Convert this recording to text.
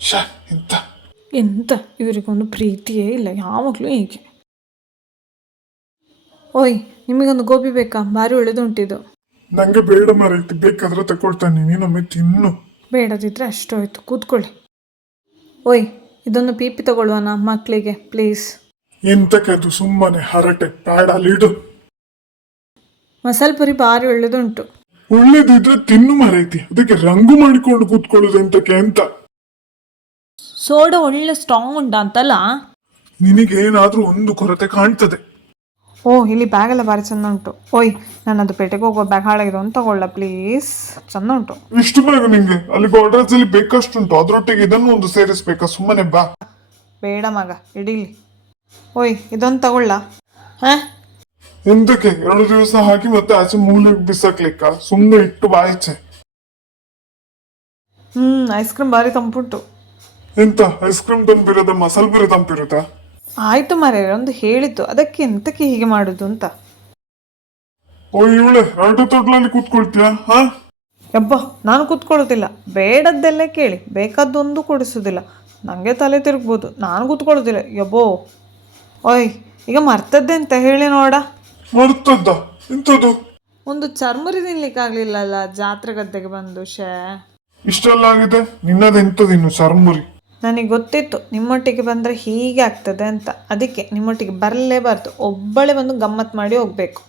ಶ ಎಂತ ಎಂತ ಇವರಿಗೊಂದು ಪ್ರೀತಿಯೇ ಇಲ್ಲ, ಯಾವಾಗಲೂ ಹೀಗೆ. ಓಯ್, ನಿಮಗೊಂದು ಗೋಬಿ ಬೇಕಾ? ಭಾರಿ ಒಳ್ಳೆದುಂಟಿದು. ನಂಗೆ ಬೇಡ ಮಾರೈತಿ, ಬೇಕಾದ್ರೆ ತಗೊಳ್ತಾನೆ, ನೀನೊಮ್ಮೆ ತಿನ್ನು. ಬೇಡದಿದ್ರೆ ಅಷ್ಟು ಆಯಿತು, ಕೂತ್ಕೊಳ್ಳಿ. ಓಯ್, ಇದೊಂದು ಪೀಪಿ ತಗೊಳ್ವಾನ ಮಕ್ಕಳಿಗೆ ಪ್ಲೀಸ್? ಎಂತಕ್ಕೆ ಅದು ಸುಮ್ಮನೆ ಹರಟೆ, ಬೇಡ ಅಲ್ಲಿಡು. ಮಸಾಲೆ ಪುರಿ ಭಾರಿ ಒಳ್ಳೆದುಂಟು. ಒಳ್ಳೇದಿದ್ರೆ ತಿನ್ನು ಮಾರೈತಿ, ಅದಕ್ಕೆ ರಂಗು ಮಾಡಿಕೊಂಡು ಕೂತ್ಕೊಳ್ಳೋದು ಎಂತಕ್ಕೆ ಅಂತ. ಸೋಡಾ ಒಳ್ಳೆ ಸ್ಟ್ರಾಂಗ್ ಉಂಟಾ ಅಂತಲ್ಲ? ನಿನಗೇನಾದ್ರೂ ಒಂದು ಕೊರತೆ ಕಾಣ್ತದೆ. ಓ, ಇಲ್ಲಿ ಬ್ಯಾಗೆಲ್ಲ ಭಾರಿ ಚಂದ ಉಂಟು. ಓಯ್, ನನ್ನದು ಪೇಟೆಗೆ ಹೋಗೋ ಬ್ಯಾಗ್ ಹಾಳಾಗಿದೆ, ಒಂದು ತಗೊಳ್ಳ ಪ್ಲೀಸ್? ಚಂದ ಉಂಟು. ಇಷ್ಟು ಬೇಗ ನಿಂಗೆ ಅಲ್ಲಿ ಗಾರ್ಡನ್ಸ್ ಅಲ್ಲಿ ಬೇಕಷ್ಟುಂಟು, ಅದ್ರೊಟ್ಟಿಗೆ ಇದನ್ನು ಒಂದು ಸೇರಿಸ್ಬೇಕಾ? ಸುಮ್ಮನೆ ಬಾ. ಬೇಡ ಮಗ, ಇಡೀಲಿ. ಓಯ್, ಇದೊಂದು ತಗೊಳ್ಳ? ಹಾಂ, ಎಂತಕ್ಕೆ 2 ದಿವಸ ಹಾಕಿ ಮತ್ತೆ ಆಚೆ ಮೂಲೆಗೆ ಬಿಸಾಕ್ಲಿಕ್ಕ? ಸುಮ್ಮನೆ ಇಟ್ಟು ಬಾಯಿಚೆ. ಐಸ್ ಕ್ರೀಮ್ ಭಾರಿ ತಂಪುಂಟು. ಎಂತ ಐಸ್ ಕ್ರೀಮ್ ತಂಪಿರೋದ, ಮಸಾಲೆ ಪುರಿ ತಂಪಿರುತ್ತಾ? ಆಯ್ತು ಮಾರೇ, ಒಂದು ಹೇಳಿದ್ದು, ಅದಕ್ಕೆ ಎಂತಕ್ಕೆ ಹೀಗೆ ಮಾಡುದು ಅಂತ. ಓ ಇವಳೆ, ಎರಡು ತೊಟ್ಲಲ್ಲಿ ಕೂತ್ಕೊಳ್ತೀಯಾ? ಹಾ, ಯಬ್ಬ, ನಾನು ಕೂತ್ಕೊಳ್ಳೋದಿಲ್ಲ. ಬೇಡದ್ದೆಲ್ಲ ಕೇಳಿ, ಬೇಕಾದ್ದೊಂದು ಕೊಡಿಸೋದಿಲ್ಲ. ನನಗೆ ತಲೆ ತಿರುಗ್ಬೋದು, ನಾನು ಕೂತ್ಕೊಳ್ಳೋದಿಲ್ಲ. ಯಬ್ಬೋ. ಓಯ್, ಈಗ ಮರ್ತದ್ದೆ ಅಂತ ಹೇಳಿ ನೋಡ. ಮರ್ತದ್ದ? ಎಂತದು? ಒಂದು ಚರ್ಮುರಿ ತಿನ್ಲಿಕ್ಕಾಗಲಿಲ್ಲಲ್ಲ ಜಾತ್ರೆ ಗದ್ದೆಗೆ ಬಂದು. ಇಷ್ಟೆಲ್ಲ ಆಗಿದೆ, ನಿನ್ನದೆಂತದು ಇನ್ನು ಚರ್ಮುರಿ? ನನಗೆ ಗೊತ್ತಿತ್ತು ನಿಮ್ಮೊಟ್ಟಿಗೆ ಬಂದರೆ ಹೀಗೆ ಆಗ್ತದೆ ಅಂತ. ಅದಕ್ಕೆ ನಿಮ್ಮೊಟ್ಟಿಗೆ ಬರಲೇಬಾರ್ದು, ಒಬ್ಬಳೇ ಬಂದು ಗಮ್ಮತ್ತು ಮಾಡಿ ಹೋಗಬೇಕು.